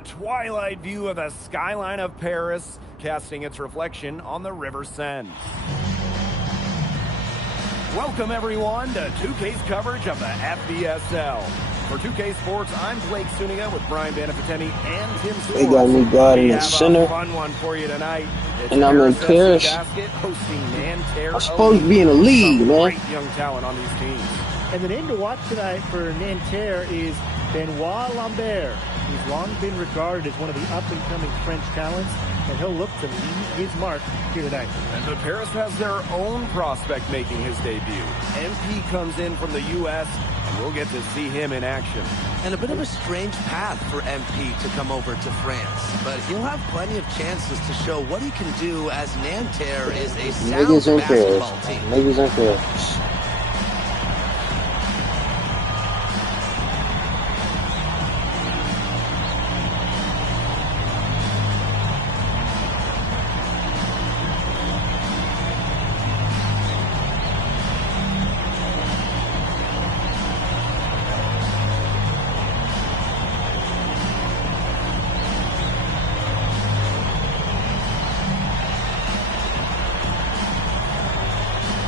a twilight view of the skyline of Paris, casting its reflection on the River Seine. Welcome, everyone, to 2K's coverage of the FBSL. For 2K Sports, I'm Blake Suniga with Brian Banafiteni and Tim Sewell. They got me guarding the center. We have a fun one for you tonight. It's and I'm in Paris. I'm supposed to be in the league, man. Great young talent on these teams. And the name to watch tonight for Nanterre is Benoit Lambert. He's long been regarded as one of the up-and-coming French talents, and he'll look to leave his mark here tonight. And Paris has their own prospect making his debut. MP comes in from the U.S., and we'll get to see him in action. And a bit of a strange path for MP to come over to France, but he'll have plenty of chances to show what he can do as Nanterre is a sound basketball team. Niggas in Paris.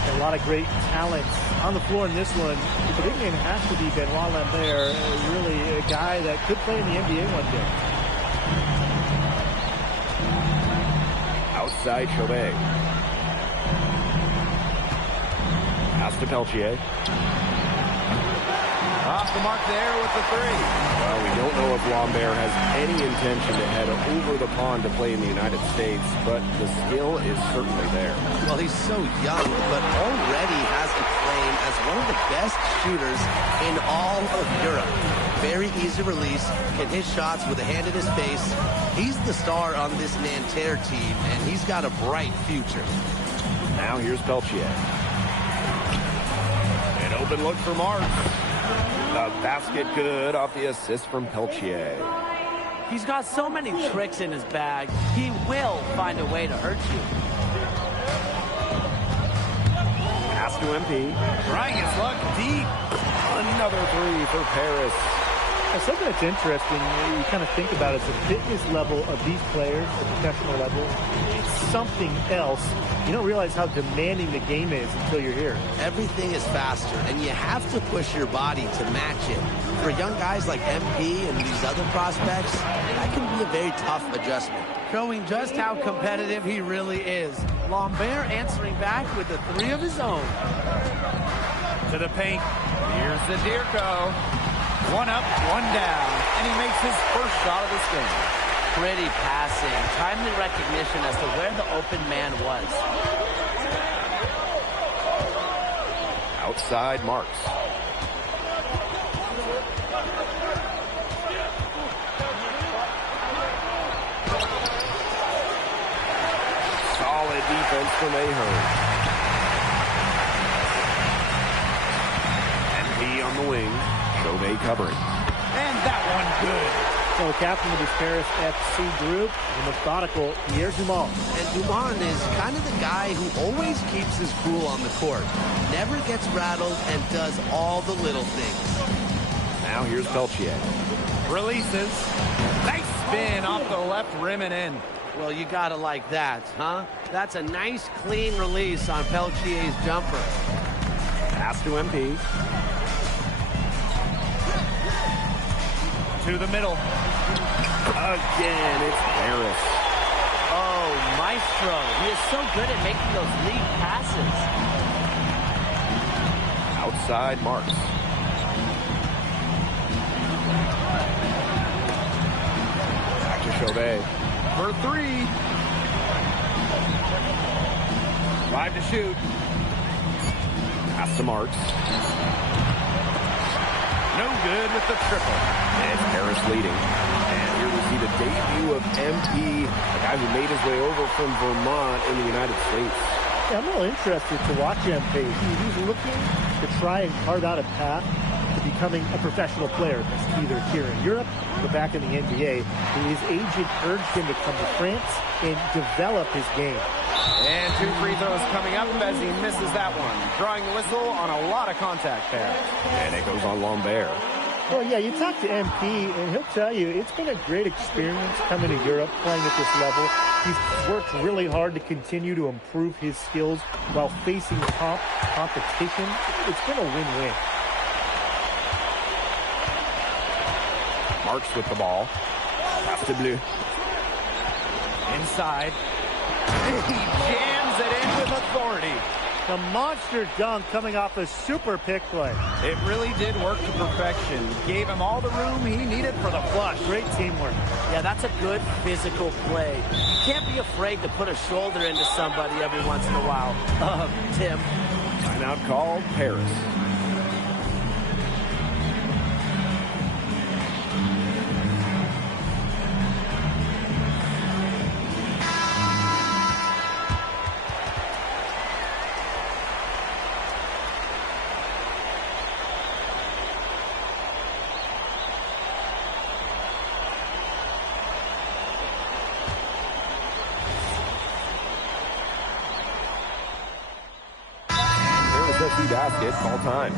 A lot of great talent on the floor in this one. The big name has to be Benoit Lambert, really a guy that could play in the NBA one day. Outside Chauvet. Pass to Peltier. Off the mark there with the three. Well, we don't know if Lambert has any intention to head over the pond to play in the United States, but the skill is certainly there. Well, he's so young, but already has a claim as one of the best shooters in all of Europe. Very easy release, can hit shots with a hand in his face. He's the star on this Nanterre team, and he's got a bright future. Now here's Peltier. An open look for Marks. The basket good off the assist from Peltier. He's got so many tricks in his bag. He will find a way to hurt you. Pass to MP. Trying his luck deep. Another three for Paris. Something that's interesting, you kind of think about is the fitness level of these players at the professional level. It's something else. You don't realize how demanding the game is until you're here. Everything is faster, and you have to push your body to match it. For young guys like MP and these other prospects, that can be a very tough adjustment. Showing just how competitive he really is. Lambert answering back with a three of his own. To the paint. Here's the Dirko. One up, one down, and he makes his first shot of this game. Pretty passing, timely recognition as to where the open man was. Outside Marks. Solid defense from Ahern. MP on the wing. Chauvet covering. And that one good. So captain of this Paris FC group, the methodical Pierre Dumont. And Dumont is kind of the guy who always keeps his cool on the court. Never gets rattled and does all the little things. Now here's Peltier. Releases. Nice spin off the left rim and in. Well, you gotta like that, huh? That's a nice, clean release on Peltier's jumper. Pass to MP. To the middle. Again, it's Paris. Oh, maestro. He is so good at making those lead passes. Outside Marks. Back to Chauvet. For three. 5 to shoot. Pass to Marks. No good with the triple. And Paris leading. And here we see the debut of MP, a guy who made his way over from Vermont in the United States. Yeah, I'm really interested to watch MP. He's looking to try and carve out a path to becoming a professional player, either here in Europe or back in the NBA. His agent urged him to come to France and develop his game. And 2 free throws coming up as he misses that one. Drawing the whistle on a lot of contact there. And it goes on Lambert. Well, yeah, you talk to MP, and he'll tell you it's been a great experience coming to Europe, playing at this level. He's worked really hard to continue to improve his skills while facing competition. It's been a win-win. Marks with the ball. Pass to Bleu. Inside. He jams it in with authority. The monster dunk coming off a super pick play. It really did work to perfection. Gave him all the room he needed for the flush. Great teamwork. Yeah, that's a good physical play. You can't be afraid to put a shoulder into somebody every once in a while. Tim. Timeout called, Paris. Basket, call time.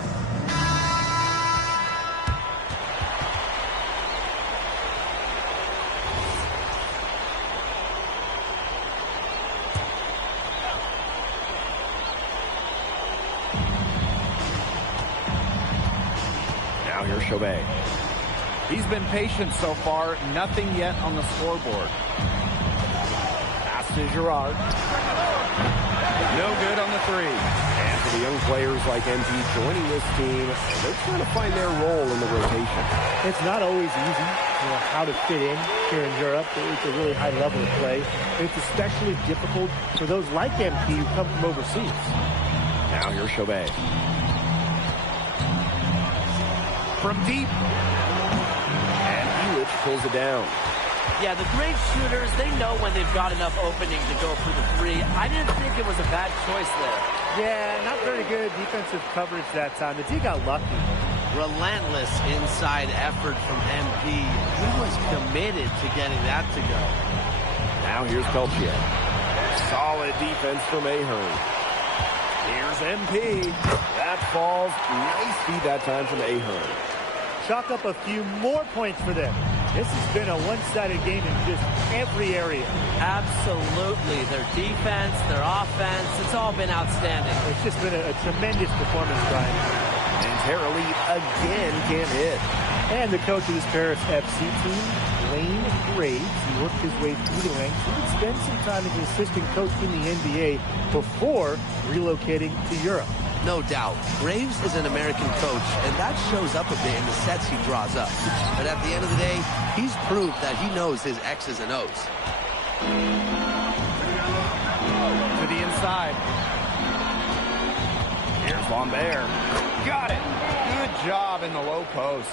Now here's Chauvet. He's been patient so far. Nothing yet on the scoreboard. Pass to Girard. No good on the three. And for the young players like MP joining this team, they're trying to find their role in the rotation. It's not always easy, how to fit in here in Europe. It's a really high level of play. It's especially difficult for those like MP who come from overseas. Now here's Chauvet. From deep. And Elitch pulls it down. Yeah, the great shooters, they know when they've got enough opening to go for the three. I didn't think it was a bad choice there. Yeah, not very good defensive coverage that time. The D got lucky. Relentless inside effort from MP. He was committed to getting that to go. Now here's Peltier. Solid defense from Ahern. Here's MP. That falls. Nice feed that time from Ahern. Chalk up a few more points for them. This has been a one-sided game in just every area. Absolutely. Their defense, their offense, it's all been outstanding. It's just been a tremendous performance, Brian. And Tara Lee again can't hit. And the coach of this Paris FC team, Wayne Graves, he worked his way through the ranks. He would spend some time as an assistant coach in the NBA before relocating to Europe. No doubt. Graves is an American coach, and that shows up a bit in the sets he draws up. But at the end of the day, he's proved that he knows his X's and O's. To the inside. Here's Lambert. Got it. Good job in the low post.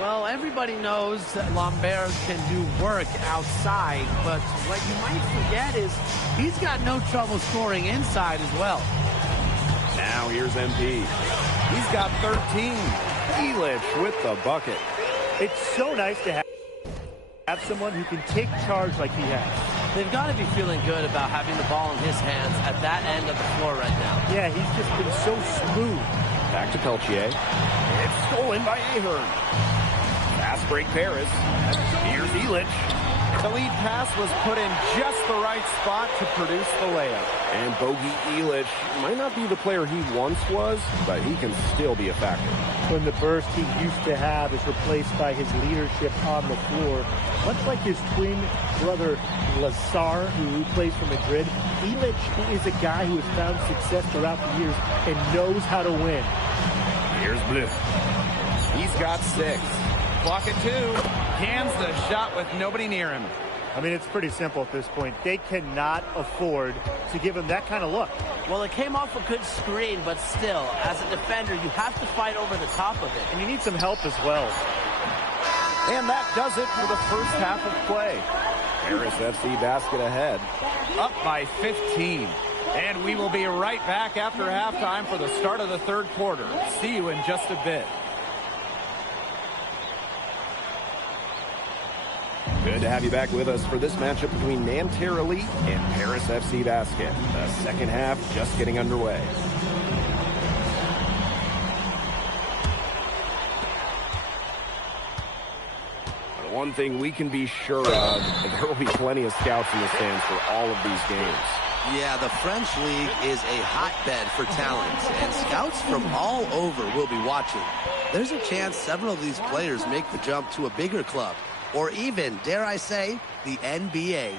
Well, everybody knows that Lambert can do work outside, but what you might forget is He's got no trouble scoring inside as well. Now here's MP. He's got 13. Elitch with the bucket. It's so nice to have someone who can take charge like he has. they've got to be feeling good about having the ball in his hands at that end of the floor right now. Yeah, he's just been so smooth. Back to Peltier. It's stolen by Ahern. Fast break Paris. Here's Elitch. The lead pass was put in just the right spot to produce the layup. And Bogey Elitch might not be the player he once was, but he can still be a factor. When the burst he used to have is replaced by his leadership on the floor, much like his twin brother Lazar, who plays for Madrid, Elitch is a guy who has found success throughout the years and knows how to win. Here's Bleu. He's got 6. Clock at 2. Cans the shot with nobody near him. I mean, it's pretty simple at this point. They cannot afford to give him that kind of look. Well, it came off a good screen, but still, as a defender, you have to fight over the top of it. And you need some help as well. And that does it for the first half of play. Paris FC basket ahead. Up by 15. And we will be right back after halftime for the start of the third quarter. See you in just a bit. Good to have you back with us for this matchup between Nanterre Elite and Paris FC Basket. The second half just getting underway. one thing we can be sure of, there will be plenty of scouts in the stands for all of these games. Yeah, the French League is a hotbed for talent, and scouts from all over will be watching. There's a chance several of these players make the jump to a bigger club, or even, dare I say, the NBA.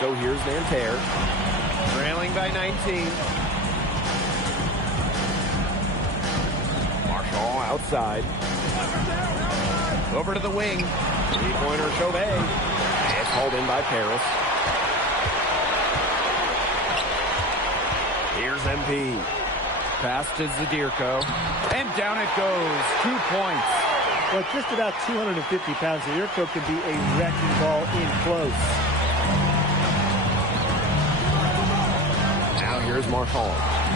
So here's Nanterre, trailing by 19. Marshall outside. Over to the wing. Three-pointer Chauvet. It's hauled in by Paris. Here's MP. Pass to Zadirko. And down it goes. 2 points. Well, just about 250 pounds, Zadirko can be a wrecking ball in close. Here's Marshall,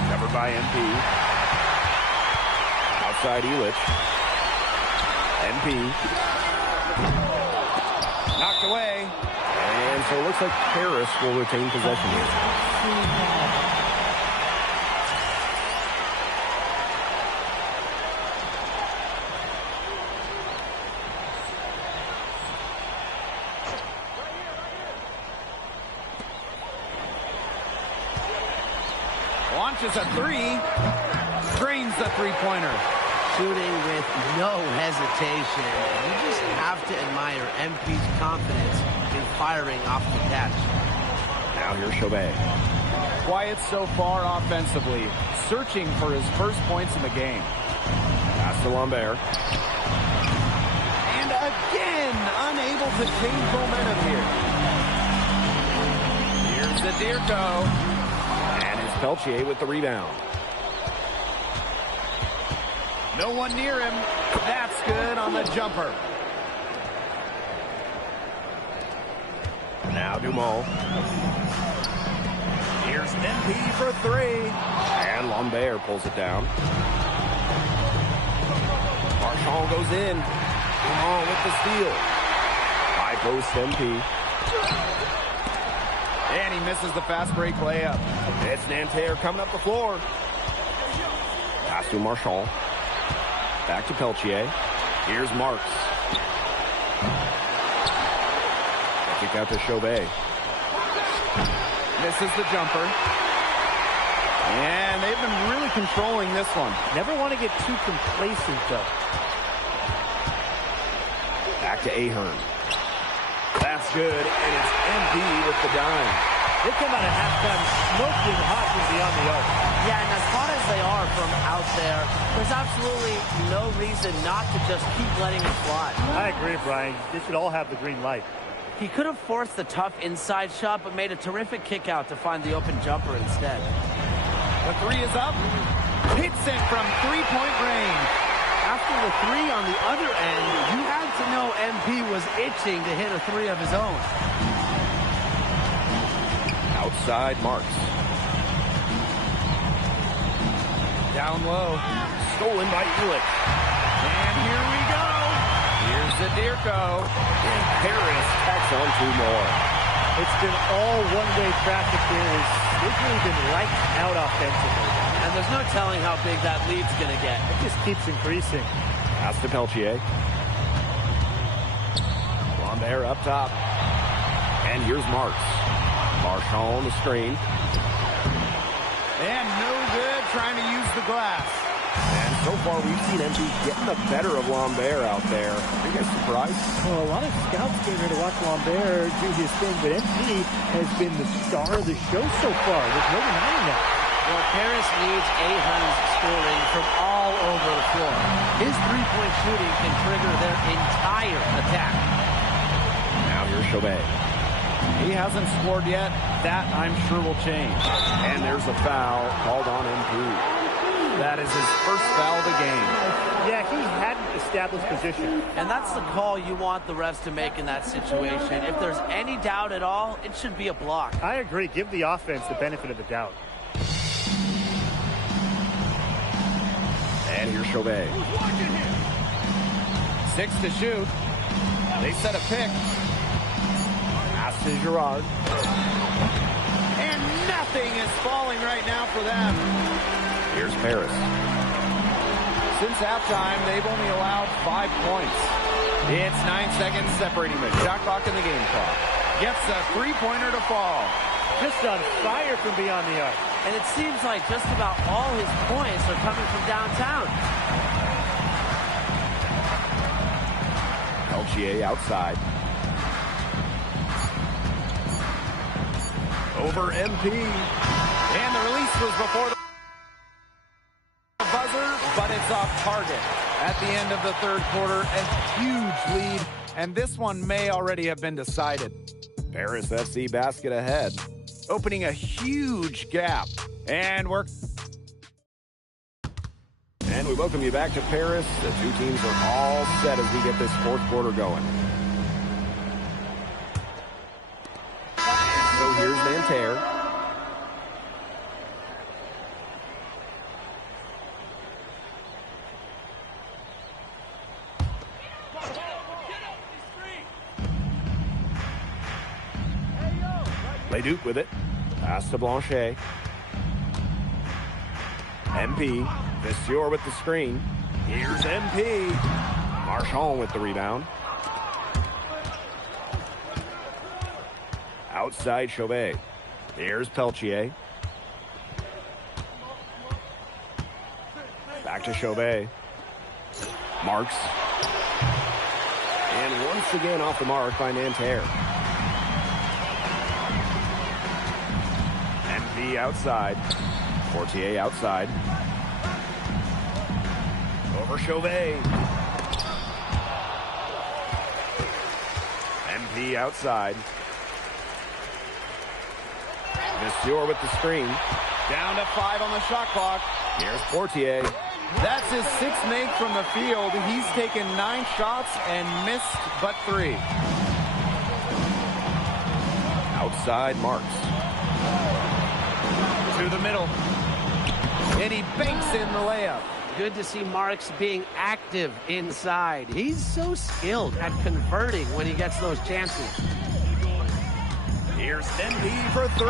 covered by MP. Outside Elich. MP. Knocked away. And so it looks like Paris will retain possession here. Launches a three, drains the three-pointer. Shooting with no hesitation. You just have to admire MP's confidence in firing off the catch. Now here's Chauvet. Quiet so far offensively, searching for his first points in the game. Pass to Lambert. And again, unable to change momentum here. Here's Zadirko. Peltier with the rebound. No one near him. That's good on the jumper. Now Dumont. Here's MP for three. And Lambert pulls it down. Marchand goes in. Dumont with the steal. High post MP. And he misses the fast break layup. It's Nanterre coming up the floor. Pass to Marchand. Back to Peltier. Here's Marks. Kick out to Chauvet. Misses the jumper. And they've been really controlling this one. Never want to get too complacent, though. Back to Ahern. That's good, and it's MP with the dime. They come out at halftime smoking hot from beyond the arc. Yeah, and as hot as they are from out there, there's absolutely no reason not to just keep letting it fly. I agree, Brian. They should all have the green light. He could have forced the tough inside shot, but made a terrific kick out to find the open jumper instead. The three is up. Hits it from three-point range. After the three on the other end, you had to know MP was itching to hit a three of his own. Outside Marks. Down low. Stolen by Elich. And here we go. Here's Zadirko. And Paris tacks on two more. It's been all one-way traffic here. They've really been lights out offensively. And there's no telling how big that lead's going to get. It just keeps increasing. Pass to Peltier. Lambert up top. And here's Marks. Marchand on the screen. And no good trying to use the glass. And so far we've seen MP getting the better of Lambert out there. Are you guys surprised? Well, a lot of scouts came here to watch Lambert do his thing, but MP has been the star of the show so far. There's no denying that. Well, Paris needs Ahern's scoring from all over the floor. His three-point shooting can trigger their entire attack. Now here's Chauvet. He hasn't scored yet. That, I'm sure, will change. And there's a foul called on MP. That is his first foul of the game. Yeah, he hadn't established position. And that's the call you want the refs to make in that situation. If there's any doubt at all, it should be a block. I agree. Give the offense the benefit of the doubt. And here's Chauvet. 6 to shoot. They set a pick. Pass to Girard. And nothing is falling right now for them. Here's Paris. Since halftime, they've only allowed 5 points. It's 9 seconds separating the shot clock and the game clock. Gets a three-pointer to fall. Just on fire from beyond the arc. And it seems like just about all his points are coming from downtown. Peltier outside. Over MP. And the release was before the buzzer, but it's off target. At the end of the third quarter, a huge lead, and this one may already have been decided. Paris FC basket ahead. Opening a huge gap. And we welcome you back to Paris. The two teams are all set as we get this fourth quarter going. So here's Nanterre. Leduc with it. Pass to Blanchet. MP. Vissier with the screen. Here's MP. Marchand with the rebound. Outside Chauvet. Here's Peltier. Back to Chauvet. Marks. And once again off the mark by Nanterre. MP outside. Fortier outside. Over Chauvet. MP outside. Vissier with the screen. down to 5 on the shot clock. Here's Fortier. That's his 6th make from the field. He's taken 9 shots and missed but 3. Outside Marks. To the middle. And he banks in the layup. Good to see Marks being active inside. He's so skilled at converting when he gets those chances. Here's MP for 3.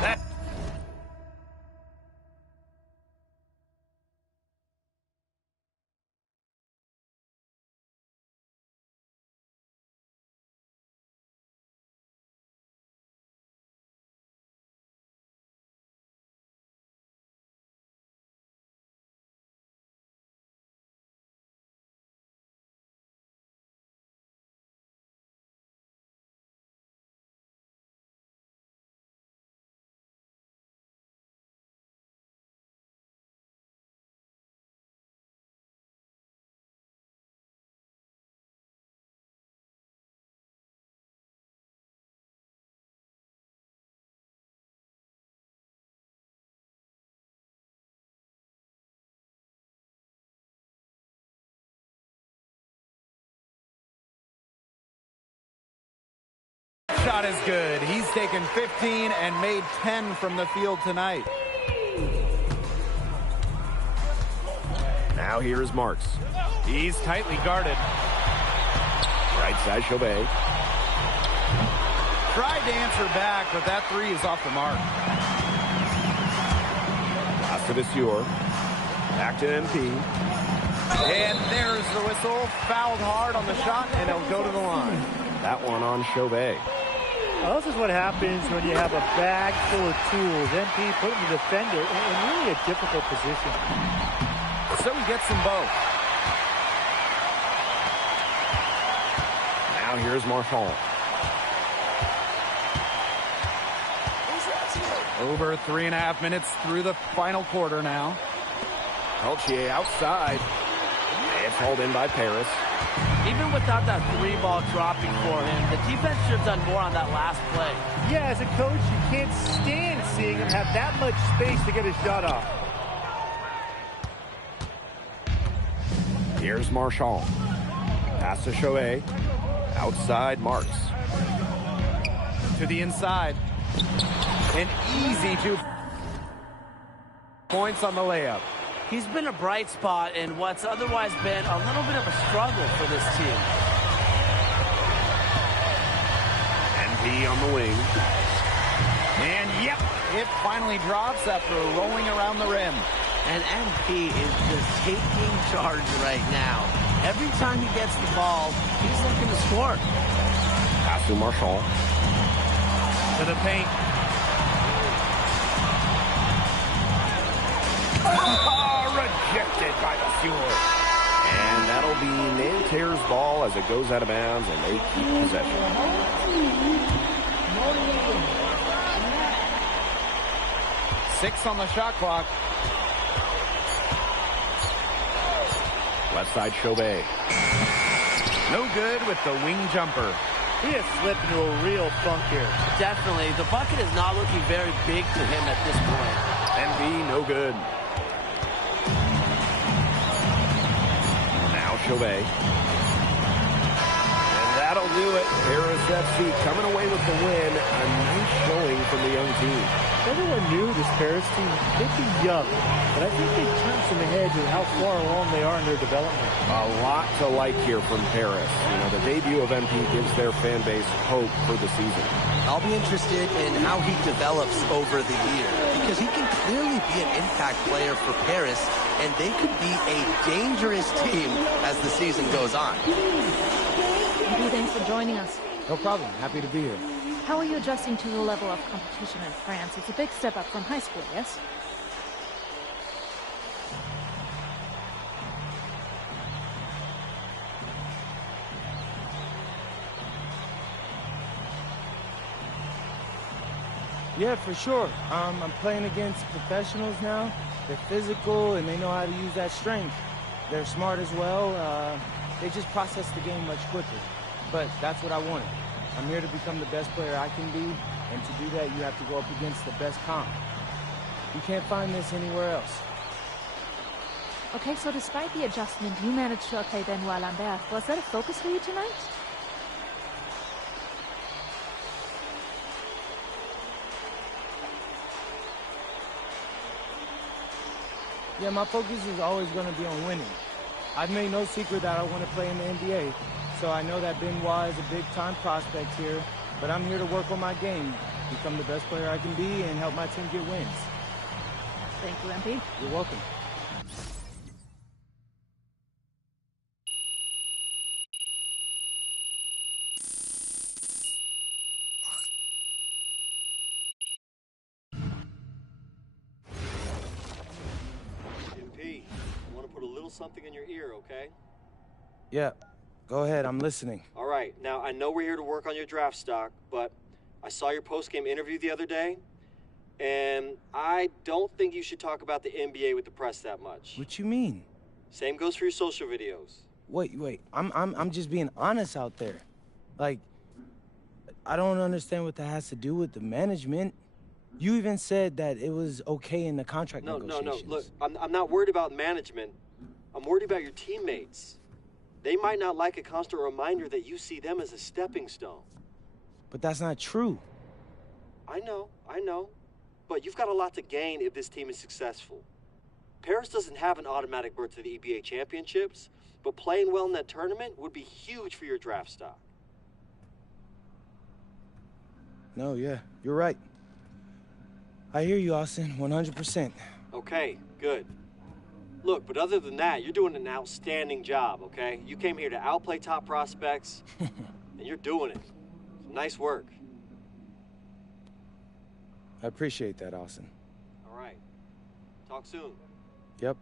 That shot is good. He's taken 15 and made 10 from the field tonight. Now here's Marks. He's tightly guarded. Right side Chauvet. Tried to answer back, but that 3 is off the mark. Pass to Vissier. Back to MP. And there's the whistle. Fouled hard on the shot, and it'll go to the line. That one on Chauvet. Well, this is what happens when you have a bag full of tools. MP putting the defender in really a difficult position. So he gets them both. Now here's Marchand. Over 3.5 minutes through the final quarter now. Peltier outside. It's hauled in by Paris. Even without that 3-ball dropping for him, the defense should have done more on that last play. Yeah, as a coach, you can't stand seeing him have that much space to get a shot off. Here's Marchand. Pass to Chauvet. Outside Marks. To the inside. An easy 2 points on the layup. He's been a bright spot in what's otherwise been a little bit of a struggle for this team. MP on the wing. And yep, it finally drops after rolling around the rim. And MP is just taking charge right now. Every time he gets the ball, he's looking to score. Pass to Marshall. To the paint. Rejected by the Fuel. And that'll be Nanterre's ball as it goes out of bounds, and they keep possession. Six on the shot clock. Left side, Chauvet. No good with the wing jumper. He has slipped into a real funk here. Definitely. The bucket is not looking very big to him at this point. MB, no good. Now Chauvet. And that'll do it. Paris FC coming away with the win. A nice showing from the young team. Everyone knew this Paris team could be young, but I think they turned some heads with how far along they are in their development. A lot to like here from Paris. You know, the debut of MP gives their fan base hope for the season. I'll be interested in how he develops over the year, because he can clearly be an impact player for Paris, and they could be a dangerous team as the season goes on. Thanks for joining us. No problem. Happy to be here. How are you adjusting to the level of competition in France? It's a big step up from high school, yes? Yeah, for sure. I'm playing against professionals now. They're physical, and they know how to use that strength. They're smart as well. They just process the game much quicker. But that's what I wanted. I'm here to become the best player I can be, and to do that, you have to go up against the best comp. You can't find this anywhere else. Okay, so despite the adjustment, you managed to okay Benoit Lambert. Was that a focus for you tonight? Yeah, my focus is always going to be on winning. I've made no secret that I want to play in the NBA, so I know that Benoit is a big-time prospect here, but I'm here to work on my game, become the best player I can be, and help my team get wins. Thank you, MP. You're welcome. MP, I want to put a little something in your ear, okay? Yeah, go ahead, I'm listening. All right, now I know we're here to work on your draft stock, but I saw your post-game interview the other day, and I don't think you should talk about the NBA with the press that much. What you mean? Same goes for your social videos. Wait, I'm just being honest out there. Like, I don't understand what that has to do with the management. You even said that it was okay in the contract negotiations. No, look, I'm not worried about management. I'm worried about your teammates. They might not like a constant reminder that you see them as a stepping stone. But that's not true. I know. But you've got a lot to gain if this team is successful. Paris doesn't have an automatic berth to the EBA championships, but playing well in that tournament would be huge for your draft stock. No, yeah, you're right. I hear you, Austin, 100%. Okay, good. Look, but other than that, you're doing an outstanding job, okay? You came here to outplay top prospects, and you're doing it. Nice work. I appreciate that, Austin. All right. Talk soon. Yep.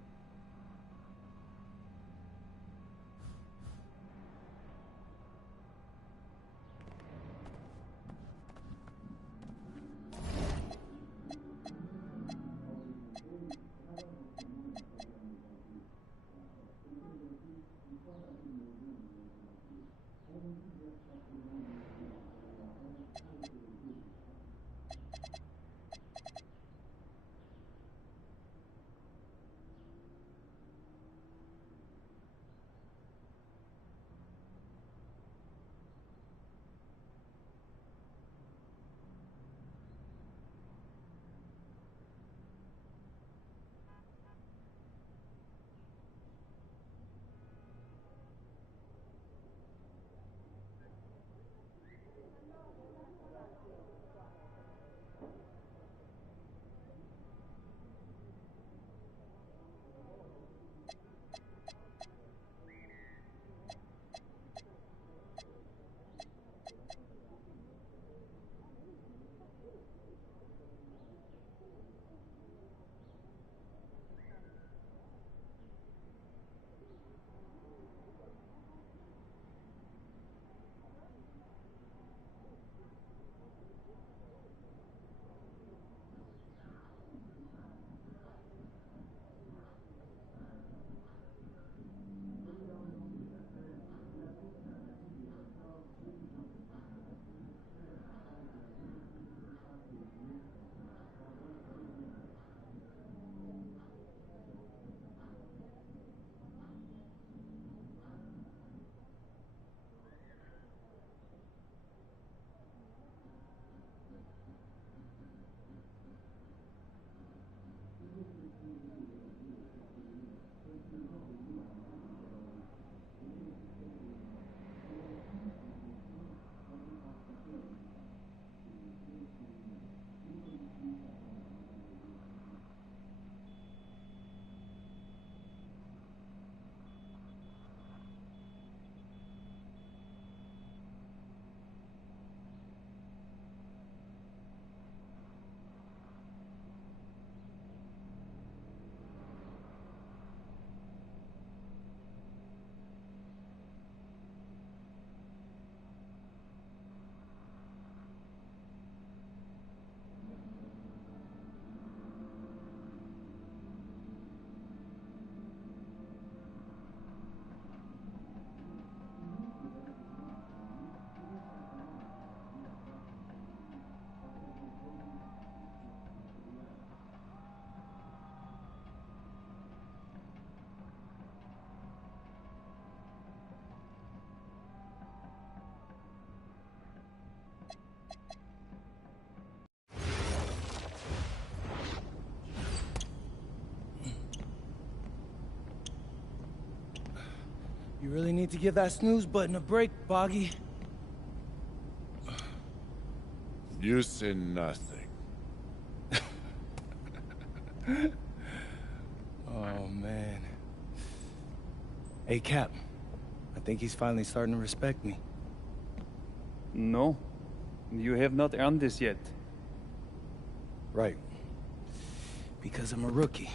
You really need to give that snooze button a break, Boggy. You say nothing. Oh, man. Hey, Cap. I think he's finally starting to respect me. No. You have not earned this yet. Right. Because I'm a rookie.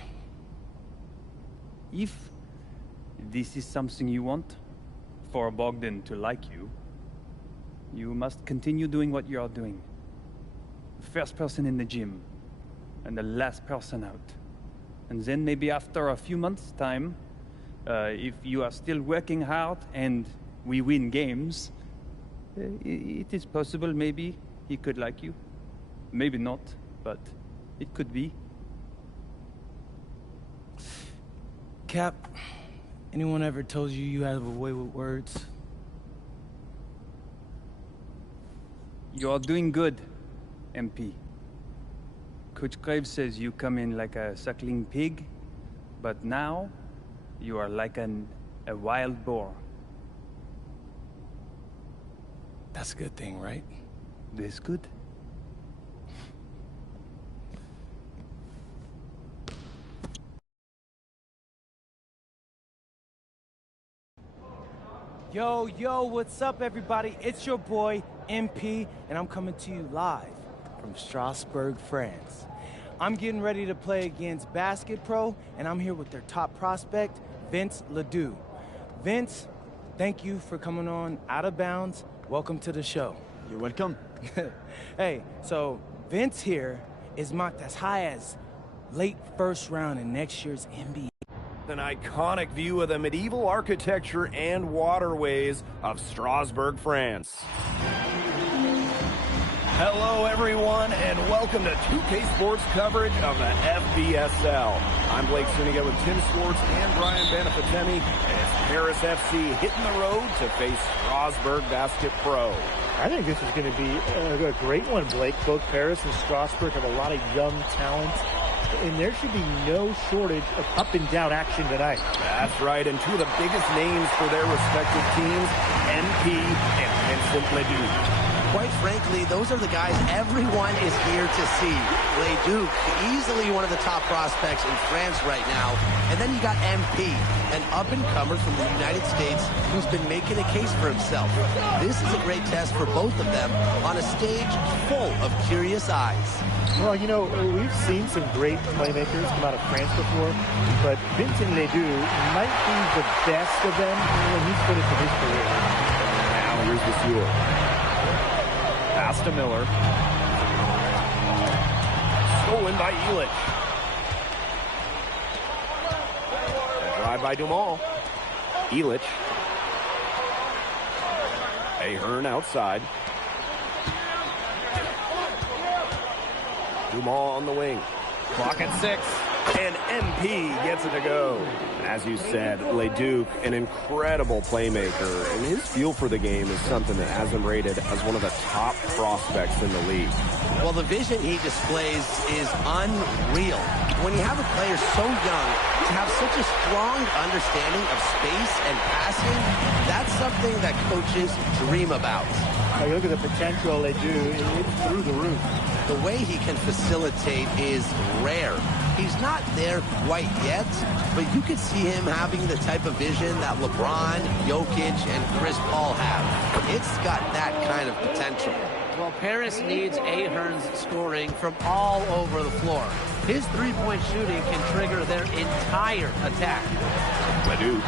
If this is something you want, for Bogdan to like you, you must continue doing what you are doing. First person in the gym, and the last person out. And then maybe after a few months' time, if you are still working hard and we win games, it is possible maybe he could like you. Maybe not, but it could be. Cap, anyone ever told you you have a way with words? You are doing good, MP. Coach Graves says you come in like a suckling pig, but now you are like a wild boar. That's a good thing, right? This good? Yo, what's up, everybody? It's your boy, MP, and I'm coming to you live from Strasbourg, France. I'm getting ready to play against Basket Pro, and I'm here with their top prospect, Vince Ledoux. Vince, thank you for coming on Out of Bounds. Welcome to the show. You're welcome. Hey, so Vince here is mocked as high as late first round in next year's NBA. An iconic view of the medieval architecture and waterways of Strasbourg, France. Hello, everyone, and welcome to 2K Sports coverage of the FBSL. I'm Blake Suniga with Tim Swartz and Brian Banafitemi, and it's Paris FC hitting the road to face Strasbourg Basket Pro. I think this is going to be a great one, Blake. Both Paris and Strasbourg have a lot of young talent, and there should be no shortage of up-and-down action tonight. That's right, and two of the biggest names for their respective teams, MP and Vincent Ledoux. Quite frankly, those are the guys everyone is here to see. Ledoux, easily one of the top prospects in France right now. And then you got MP, an up-and-comer from the United States who's been making a case for himself. This is a great test for both of them on a stage full of curious eyes. Well, you know, we've seen some great playmakers come out of France before, but Vincent Ledoux might be the best of them when he's finished his career. Now here's the Sewer. Pass to Miller. Stolen by Elich. A drive by Dumas. Elich. Ahern outside. Dumas on the wing. Clock at 6. And MP gets it to go. As you said, Ledoux, an incredible playmaker, and his feel for the game is something that has him rated as one of the top prospects in the league. Well, the vision he displays is unreal. When you have a player so young to have such a strong understanding of space and passing, that's something that coaches dream about. Now you look at the potential Ledoux, it's through the roof. The way he can facilitate is rare. He's not there quite yet, but you could see him having the type of vision that LeBron, Jokic, and Chris Paul have. It's got that kind of potential. Well, Paris needs Ahern's scoring from all over the floor. His three-point shooting can trigger their entire attack. Ledoux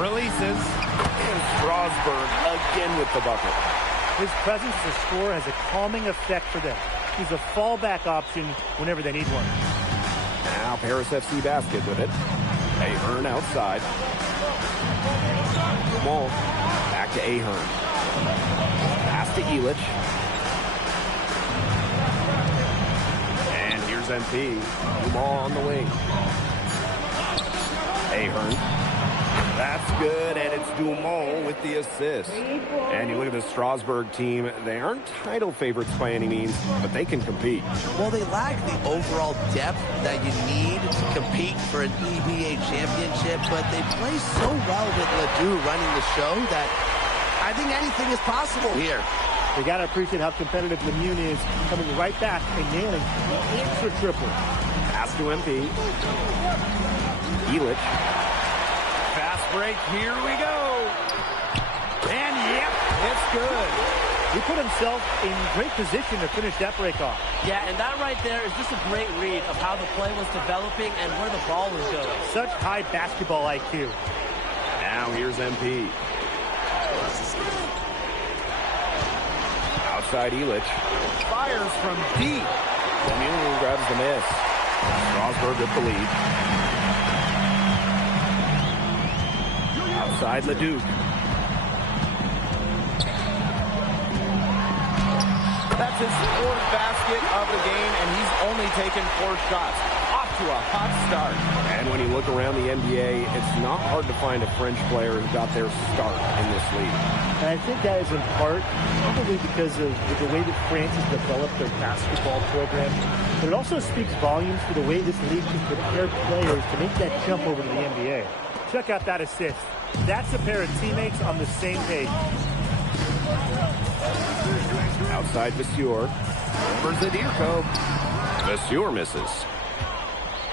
releases, and Strasbourg again with the bucket. His presence as a scorer has a calming effect for them. He's a fallback option whenever they need one. Now Paris FC basket with it. Ahern outside. Dumas back to Ahern. Pass to Elich. And here's MP. Dumas on the wing. Ahern. That's good, and it's Dumont with the assist. And you look at the Strasbourg team, they aren't title favorites by any means, but they can compete. Well, they lack the overall depth that you need to compete for an EBA championship, but they play so well with Ledoux running the show that I think anything is possible here. We got to appreciate how competitive Lemieux is, coming right back and nailing the extra triple. Pass to MP. Elic. Fast break, here we go. And yep, it's good. He put himself in great position to finish that break off. Yeah, and that right there is just a great read of how the play was developing and where the ball was going. Such high basketball IQ. Now here's MP. Outside Elic. Fires from deep. Lemieux grabs the miss. Strasbourg with the lead. Outside Leduc. That's his fourth basket of the game, and he's only taken 4 shots. Off to a hot start. And when you look around the NBA, it's not hard to find a French player who got their start in this league. And I think that is in part probably because of the way that France has developed their basketball program. But it also speaks volumes for the way this league can prepare players to make that jump over to the NBA. Check out that assist. That's a pair of teammates on the same page. Outside Vasseur. For Zadirko. Vasseur misses.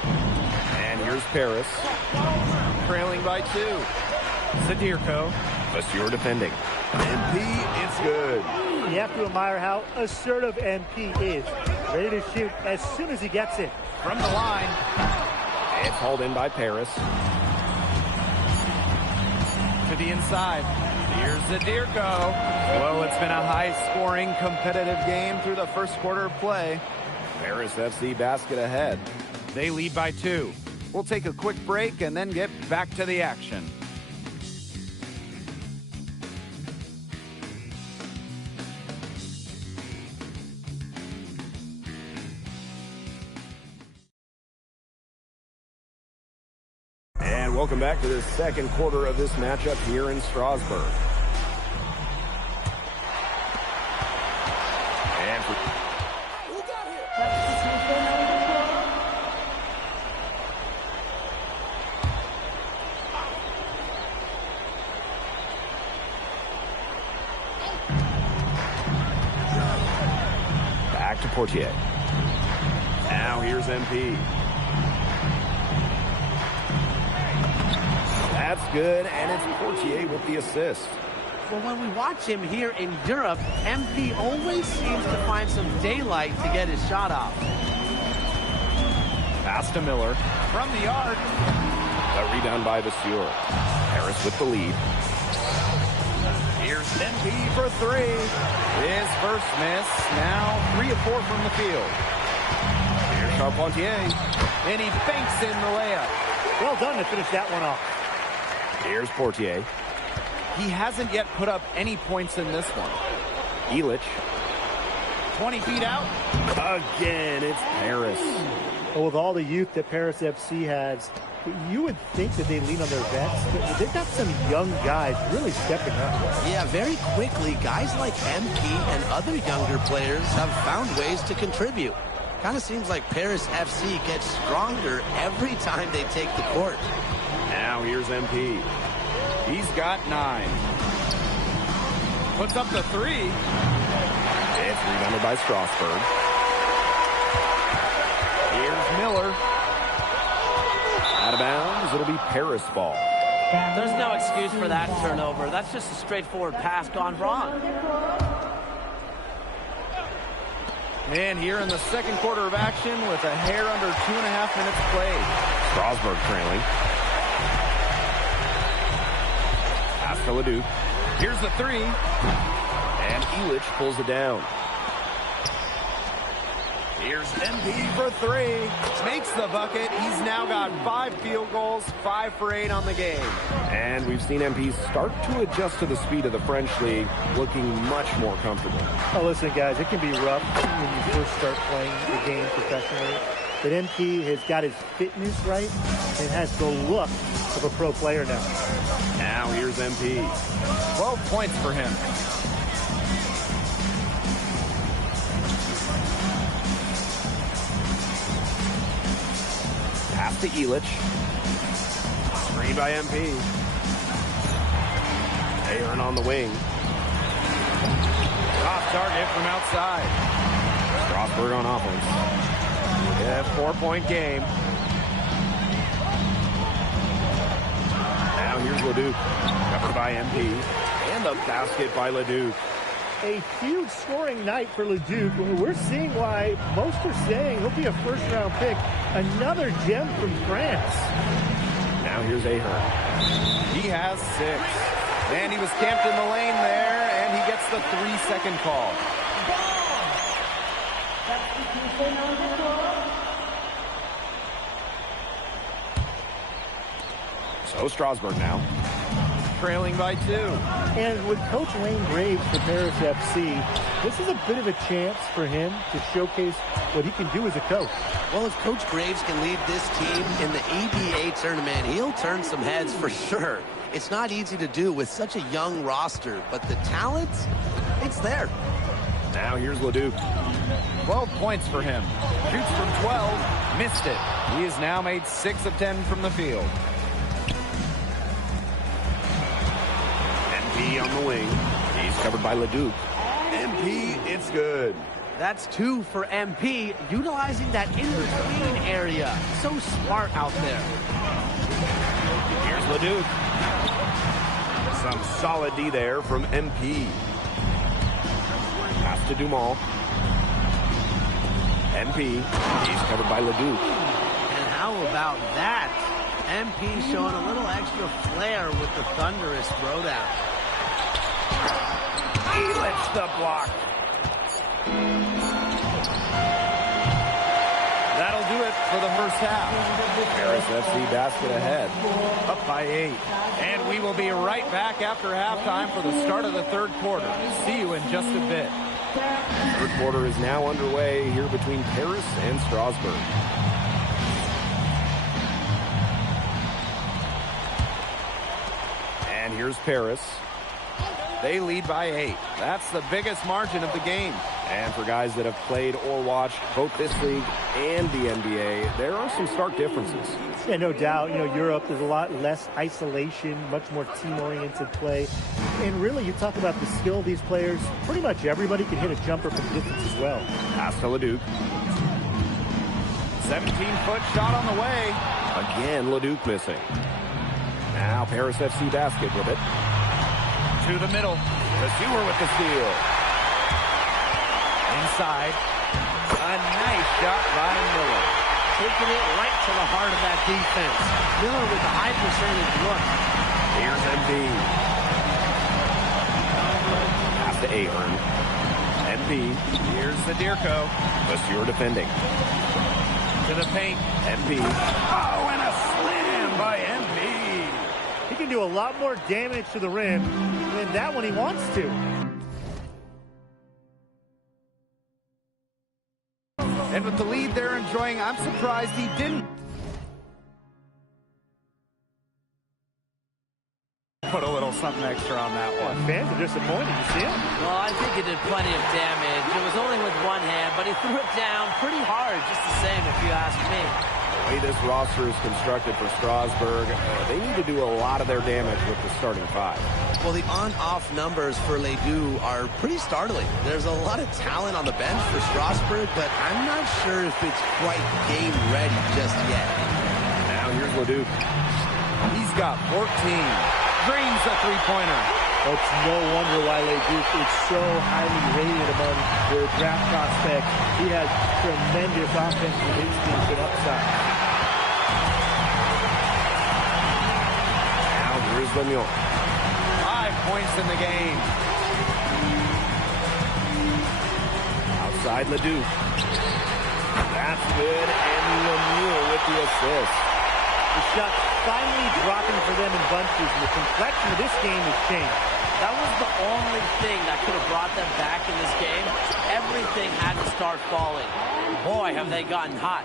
And here's Paris. Trailing by 2. Zadirko. Vasseur defending. MP, it's good. You have to admire how assertive MP is. Ready to shoot as soon as he gets it. From the line. It's hauled in by Paris. To the inside. Here's Zadirko. Well, it's been a high-scoring, competitive game through the first quarter of play. Paris FC basket ahead. They lead by 2. We'll take a quick break and then get back to the action. And welcome back to the second quarter of this matchup here in Strasbourg. And back to Portier. Now here's MP. That's good, and it's Portier with the assist. Well, when we watch him here in Europe, MP always seems to find some daylight to get his shot off. Pass to Miller. From the arc. A rebound by Vasseur. Paris with the lead. Here's MP for 3. His first miss. Now 3 of 4 from the field. Here's Charpentier. And he banks in the layup. Well done to finish that one off. Here's Portier. He hasn't yet put up any points in this one. Elic. 20 feet out. Again, it's Paris. Well, with all the youth that Paris FC has, you would think that they lean on their vets, but they've got some young guys really stepping up. Yeah, very quickly, guys like MP and other younger players have found ways to contribute. Kind of seems like Paris FC gets stronger every time they take the court. Now here's MP. He's got 9. Puts up the 3. It's rebounded by Strasbourg. Here's Miller. Out of bounds, it'll be Paris ball. There's no excuse for that turnover. That's just a straightforward pass gone wrong. And here in the second quarter of action with a hair under 2.5 minutes played. Strasbourg trailing. Pass to Leduc. Here's the 3. And Elic pulls it down. Here's MP for 3. Makes the bucket. He's now got 5 field goals, 5 for 8 on the game. And we've seen MP start to adjust to the speed of the French league, looking much more comfortable. Oh, listen, guys, it can be rough when you first start playing the game professionally. But MP has got his fitness right and has the look of a pro player now. Now here's MP. 12 points for him. Pass to Elich. Screen by MP. Aaron on the wing. Off target from outside. Strasburg on offense. Yeah, 4-point game. Now here's Leduc. Covered by MP. And the basket by Leduc. A huge scoring night for Leduc. We're seeing why most are saying he'll be a first-round pick. Another gem from France. Now here's Ahern. He has 6. And he was camped in the lane there, and he gets the 3-second call. So Strasburg now. Trailing by 2. And with Coach Wayne Graves for Paris FC, this is a bit of a chance for him to showcase what he can do as a coach. Well, if Coach Graves can lead this team in the EBA tournament, he'll turn some heads for sure. It's not easy to do with such a young roster, but the talent, it's there. Now here's Leduc. 12 points for him. Shoots from 12. Missed it. He has now made 6 of 10 from the field. MP on the wing. He's covered by Leduc. MP, it's good. That's 2 for MP, utilizing that in-between area. So smart out there. Here's Leduc. Some solid D there from MP. Pass to Dumas. MP. He's covered by Leduc. And how about that? MP showing a little extra flair with the thunderous throwdown. Elich the block. That'll do it for the first half. Paris FC basket ahead. Up by 8. And we will be right back after halftime for the start of the third quarter. See you in just a bit. Third quarter is now underway here between Paris and Strasburg. And here's Paris. They lead by 8. That's the biggest margin of the game. And for guys that have played or watched both this league and the NBA, there are some stark differences. Yeah, no doubt. You know, Europe, there's a lot less isolation, much more team-oriented play. And really, you talk about the skill of these players, pretty much everybody can hit a jumper from distance as well. Pass to Leduc. 17-foot shot on the way. Again, Leduc missing. Now Paris FC basket with it. To the middle. The Sewer with the steal. Inside. A nice shot by Miller. Taking it right to the heart of that defense. Miller with a high percentage look. Here's MP. Pass to Ahern. MP. Here's the Deerco. The Sewer defending. To the paint. MP. Oh, and a slam by MP. He can do a lot more damage to the rim than that when he wants to. And with the lead they're enjoying, I'm surprised he didn't put a little something extra on that one. Fans are disappointed. You see him? Well, I think he did plenty of damage. It was only with one hand, but he threw it down pretty hard, just the same, if you ask me. The way this roster is constructed for Strasburg, they need to do a lot of their damage with the starting 5. Well, the on-off numbers for Ledoux are pretty startling. There's a lot of talent on the bench for Strasburg, but I'm not sure if it's quite game ready just yet. Now here's Leduc. He's got 14. Dreams a three-pointer. It's no wonder why Leduc is so highly rated among their draft prospects. He has tremendous offensive instinct and upside. Now here's Lemieux. 5 points in the game. Outside Leduc. That's good, and Lemieux with the assist. The shot finally dropping for them in bunches, and the complexion of this game has changed. That was the only thing that could have brought them back in this game. Everything had to start falling. Boy, have they gotten hot.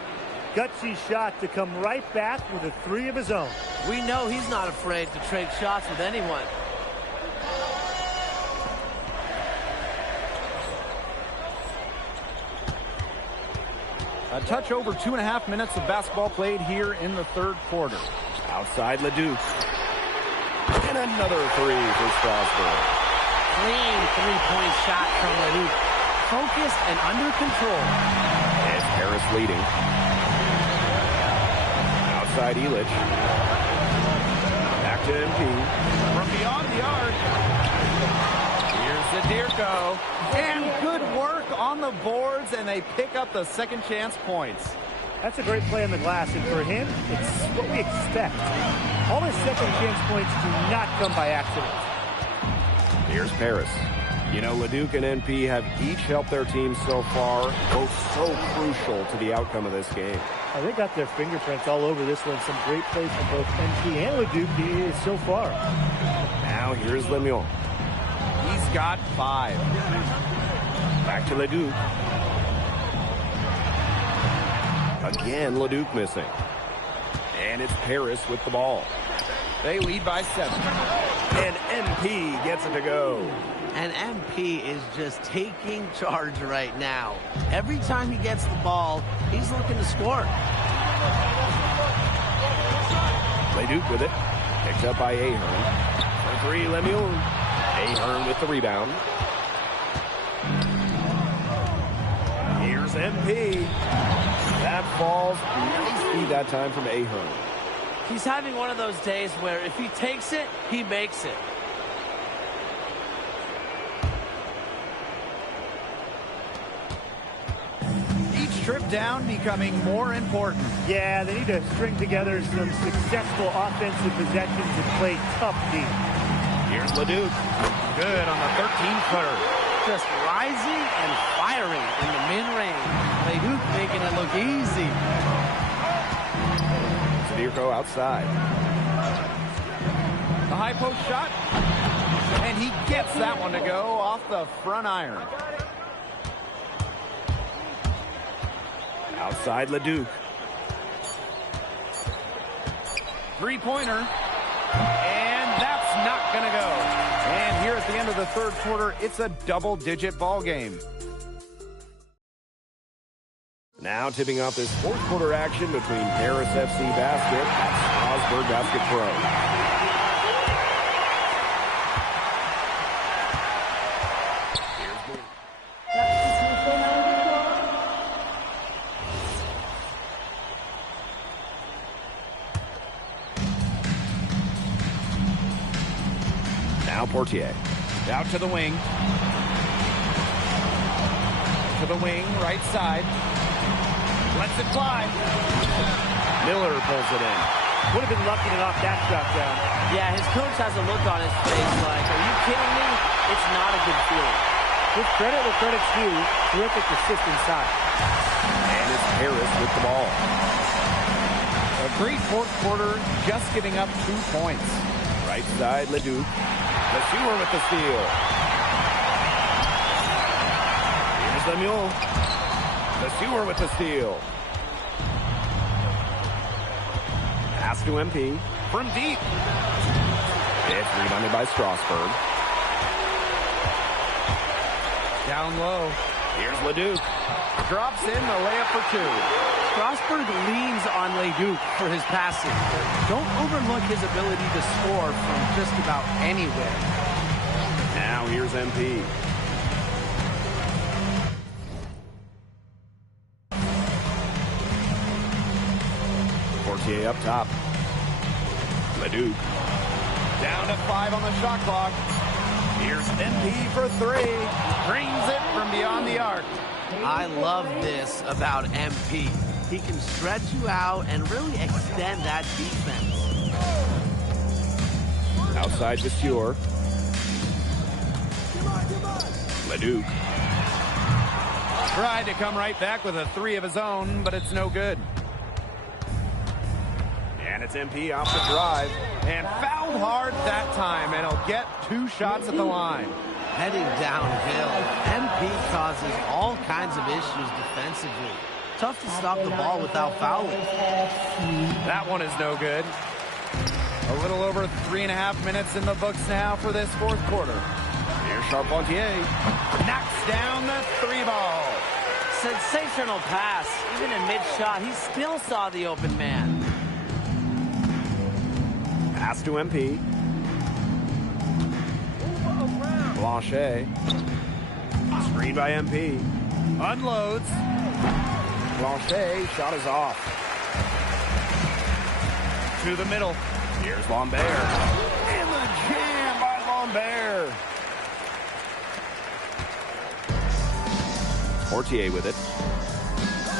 Gutsy shot to come right back with a 3 of his own. We know he's not afraid to trade shots with anyone. A touch over 2.5 minutes of basketball played here in the third quarter. Outside Leduc. And another three for Strasburg. Clean three-point shot from Leduc. Focused and under control. As Harris leading. Outside Elich. Back to MP. From beyond the arc. Here's Zadirko. And good work on the boards, and they pick up the second chance points. That's a great play on the glass, and for him, it's what we expect. All his second chance points do not come by accident. Here's Paris. You know, Leduc and NP have each helped their teams so far, both so crucial to the outcome of this game. They got their fingerprints all over this one. Some great plays from both NP and Leduc so far. Now here's Lemieux. He's got 5. Back to Leduc. Again, Leduc missing. And it's Paris with the ball. They lead by 7. And MP gets it to go. And MP is just taking charge right now. Every time he gets the ball, he's looking to score. Leduc with it. Picked up by Ahern. For 3, Lemieux. Ahern with the rebound. Here's MP. That falls. Nice feed that time from Ahern. He's having one of those days where if he takes it, he makes it. Each trip down becoming more important. Yeah, they need to string together some successful offensive possessions and play tough deep. Here's Leduc. Good on the 13-footer. Just rising and firing in the mid-range. Leduc making it look easy. Zadirko outside. The high post shot. And he gets that one to go off the front iron. Outside Leduc. Three-pointer. And that's not going to go. And here at the end of the third quarter, it's a double-digit ball game. Now tipping off this fourth quarter action between Paris FC Basket and Strasburg Basket Pro. Now Portier. Out to the wing. To the wing, right side. Lets it fly. Miller pulls it in. Would have been lucky to knock that shot down. Yeah, his coach has a look on his face like, are you kidding me? It's not a good feeling. With credit where credit's due, terrific assist inside. And it's Harris with the ball. A great fourth quarter, just giving up 2 points. Right side, Leduc. Lesueur with the steal. Here's Lemieux. Lesueur with the steal. Pass to MP. From deep. It's rebounded by Strasburg. Down low. Here's Leduc. Drops in the layup for 2. Strasburg leans on Leduc for his passing. Don't overlook his ability to score from just about anywhere. Now here's MP. Portier up top. Leduc. Down to 5 on the shot clock. Here's MP for 3. Drains it from beyond the arc. I love this about MP. He can stretch you out and really extend that defense. Outside Lesueur. Leduc. Tried to come right back with a 3 of his own, but it's no good. And it's MP off the drive. And fouled hard that time, and he'll get 2 shots at the line. Heading downhill, MP causes all kinds of issues defensively. Tough to stop the ball without fouling. That one is no good. A little over 3.5 minutes in the books now for this fourth quarter. Here's Charpentier. Knocks down the 3-ball. Sensational pass. Even in mid-shot, he still saw the open man. Pass to MP. Blanchet. Screen by MP. Unloads. Blanchet, shot is off. To the middle. Here's Lambert. And the jam by Lambert. Portier with it.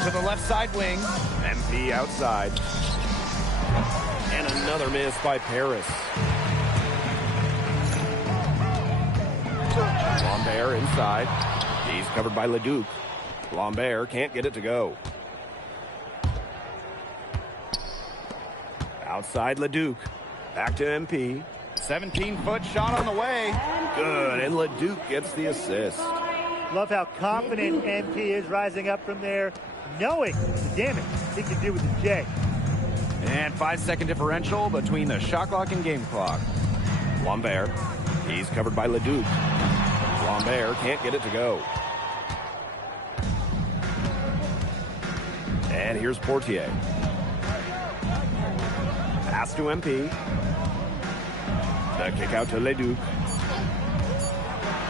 To the left side wing. MP outside. And another miss by Paris. Lambert inside. He's covered by Leduc. Lambert can't get it to go. Outside Leduc. Back to MP. 17-foot shot on the way. Good, and Leduc gets the assist. Love how confident MP is rising up from there, knowing the damage he can do with the J. And 5-second differential between the shot clock and game clock. Lambert. He's covered by Leduc. Lambert can't get it to go. And here's Portier. Pass to MP. The kick out to Leduc.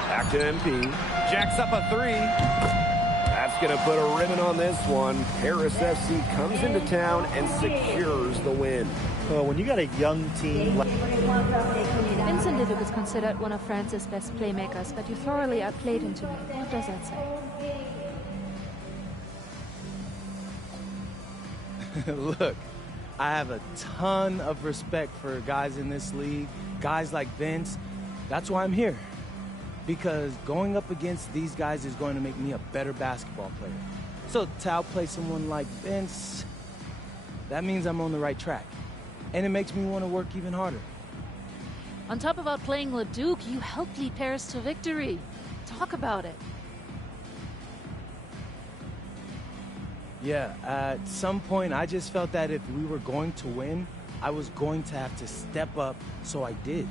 Back to MP. Jacks up a 3. That's going to put a ribbon on this one. Paris FC comes into town and secures the win. Well, when you got a young team like... Vincent Leduc is considered one of France's best playmakers, but you thoroughly outplayed him today. What does that say? Look, I have a ton of respect for guys in this league, guys like Vince. That's why I'm here. Because going up against these guys is going to make me a better basketball player. So to outplay someone like Vince, that means I'm on the right track. And it makes me want to work even harder. On top of outplaying Leduc, you helped lead Paris to victory. Talk about it. Yeah, at some point I just felt that if we were going to win, I was going to have to step up, so I did.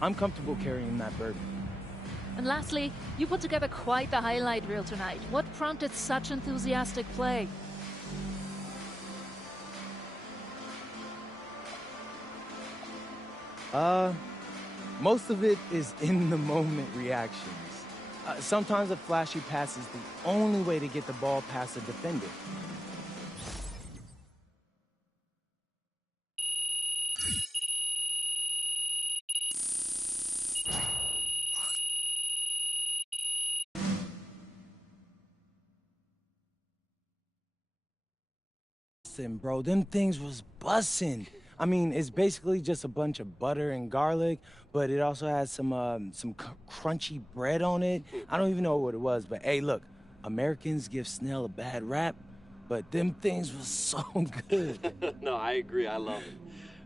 I'm comfortable carrying that burden. And lastly, you put together quite the highlight reel tonight. What prompted such enthusiastic play? Most of it is in-the-moment reactions. Sometimes a flashy pass is the only way to get the ball past a defender. Bro, them things was bussin'. I mean, it's basically just a bunch of butter and garlic, but it also has some crunchy bread on it. I don't even know what it was, but hey, look, Americans give Snell a bad rap, but them things was so good. No, I agree. I love it.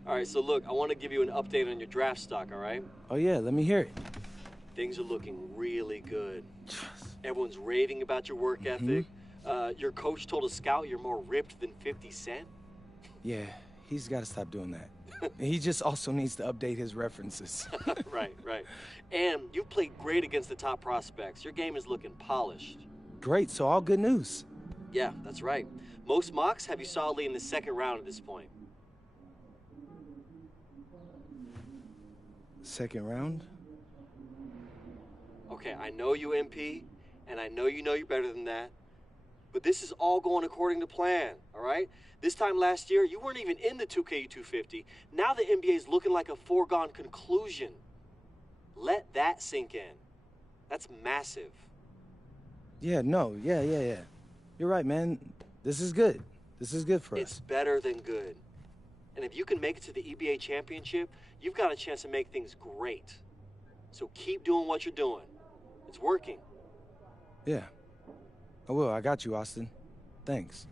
All right, so look, I want to give you an update on your draft stock, all right? Oh, yeah, let me hear it. Things are looking really good. Everyone's raving about your work ethic. Your coach told a scout you're more ripped than 50 Cent. Yeah, he's got to stop doing that. He just also needs to update his references. Right. And you've played great against the top prospects. Your game is looking polished. Great, so all good news. Yeah, that's right. Most mocks have you solidly in the second round at this point. Second round? Okay, I know you, MP, and I know you're better than that. But this is all going according to plan, all right? This time last year, you weren't even in the 2K250. Now the NBA is looking like a foregone conclusion. Let that sink in. That's massive. Yeah. You're right, man. This is good. This is good for us. It's better than good. And if you can make it to the EBA championship, you've got a chance to make things great. So keep doing what you're doing. It's working. Yeah. I will. I got you, Austin. Thanks.